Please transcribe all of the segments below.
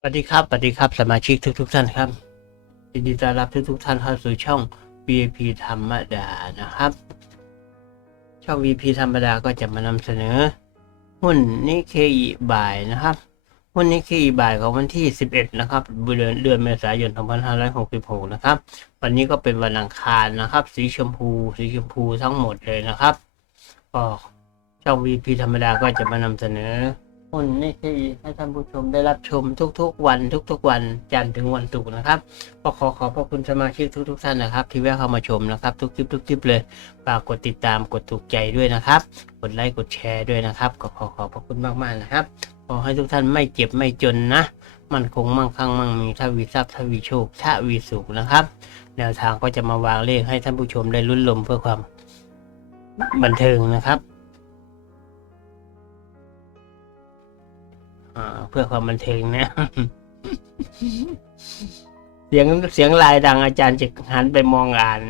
สวัสดีครับสวัสดีครับสมาชิกทุกทุกท่านครับยินดีต้อนรับทุกทุกท่านเข้าสู่ช่อง VIP ธรรมดานะครับ ช่อง VIP ธรรมดาก็จะมานำเสนอ หุ้นนิเคอิบ่ายนะครับ หุ้นนิเคอิบ่ายของวันที่ 11 นะครับเดือนเดือนเมษายน 2566 นะครับ วันนี้ก็เป็นวันอังคารนะครับ สีชมพู สีชมพูทั้งหมดเลยนะครับก็ช่อง VP ธรรมดาก็จะมานำเสนอ หุ้นนี่ที่ให้ท่านผู้ชมได้รับชมทุกๆ วันทุก ๆ วันจันทร์ถึงวันศุกร์นะครับก็ขอขอบพระคุณสมาชิกทุกๆท่านนะครับ ที่แวะเข้ามาชมนะครับ ทุกคลิปทุกคลิปเลยฝากกดติดตามกดถูกใจด้วยนะครับ กดไลค์กดแชร์ด้วยนะครับก็ขอขอบพระคุณมากๆนะครับขอให้ทุกท่านไม่เจ็บไม่จนนะมันคงมั่งคั่งมั่งมีทวีทรัพย์ทวีโชคทวีสุขนะครับ แนวทางก็จะมาวางเลขให้ท่านผู้ชมได้ลุ้นลมเพื่อความบันเทิงนะครับ เพื่อความบันเทิงนะ เสียงเสียงลายดังอาจารย์จะหันไปมองอ่าน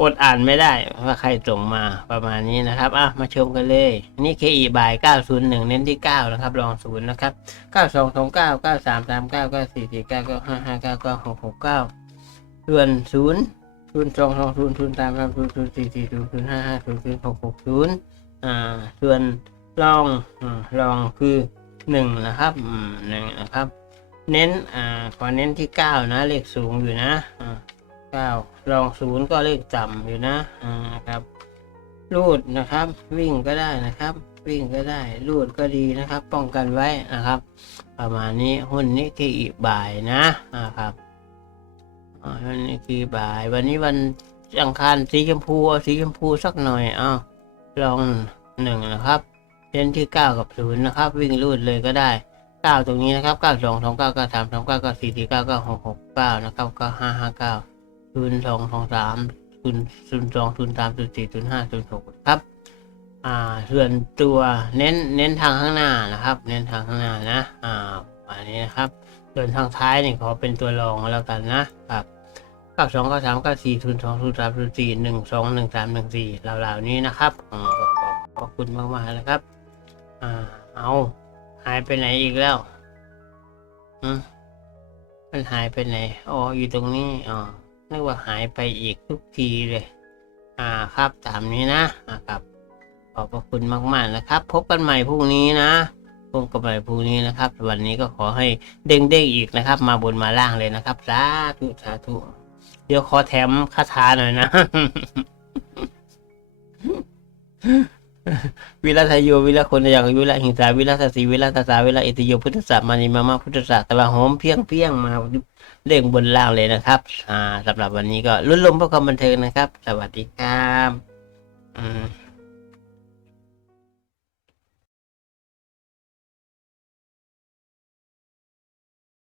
อดอ่านไม่ได้ว่าใครส่งมาประมาณนี้นะครับอะมาชมกันเลย นี่ KE บ่าย901 เน้นที่ 9 นะครับ รองศูนย์นะครับ 9229 9339 9449 9559 9669ส่วนศูนย์ศูนย์สองสองศูนย์ศูนย์สามสามศูนย์ศูนย์สี่สี่ศูนย์ศูนย์ห้าห้าศูนย์ศูนย์หกหกศูนย์อ่าส่วนรองอ่ารองคือ หนึ่งนะครับหนึ่งนะครับ เน้นอ่าขอเน้นที่เก้านะ เลขสูงอยู่นะเก้ารองศูนย์ก็เลขต่ำอยู่นะอ่าครับรูดนะครับ วิ่งก็ได้นะครับ วิ่งก็ได้รูดก็ดีนะครับ ป้องกันไว้นะครับ ประมาณนี้หุ้นนี้คืออีบ่ายนะอ่าครับอ่าหุ้นนี้คือบ่าย วันนี้วันอังคารสีชมพูเอาสีชมพูสักหน่อยอ้าวลองหนึ่งนะครับ เน้นที่เก้ากับศูนย์นะครับ วิ่งรูดเลยก็ได้เก้าตรงนี้นะครับเก้าสองสองเก้าเก้าสามสองเก้าเก้าสี่สี่เก้าเก้าหกหกเก้านะครับเก้าห้าห้าเก้าศูนย์สองสองสามศูนย์ศูนย์สองศูนย์สามศูนย์สี่ศูนย์ห้าศูนย์หกครับ อ่า ส่วนตัวเน้นเน้นทางข้างหน้านะครับ เน้นทางข้างหน้านะ อ่า อันนี้นะครับ ส่วนทางท้ายนี่ขอเป็นตัวรองแล้วกันนะครับเก้าสองเก้าสามเก้าสี่ศูนย์สองศูนย์สามศูนย์สี่หนึ่งสองหนึ่งสามหนึ่งสี่เหล่าๆนี้นะครับอืมก็ขอบขอบคุณมากๆนะครับ อ่า เอาหายไปไหนอีกแล้วอืมมันหายไปไหน อ๋อ อยู่ตรงนี้ อ๋อนึกว่าหายไปอีกทุกทีเลย อ่า ครับตามนี้นะอ่าครับ ขอบพระคุณมาก ๆ นะครับ พบกันใหม่พรุ่งนี้นะพบกันใหม่พรุ่งนี้นะครับ วันนี้ก็ขอให้เด้งๆอีกนะครับ มาบนมาล่างเลยนะครับ สาธุ สาธุ เดี๋ยวขอแถมคาถาหน่อยนะ วิรัตโยวิรัคนอย่างวิรัหิงสาวิรัสสีวิรัสสาวิรัอิติโยพุทธศาสมานิมามาพุทธศาสตราหอมเพียงเพียงมาเร่งบนล่างเลยนะครับ อ่าสำหรับวันนี้ก็ลุ้นลมเพื่อความบันเทิงนะครับ สวัสดีครับ อืม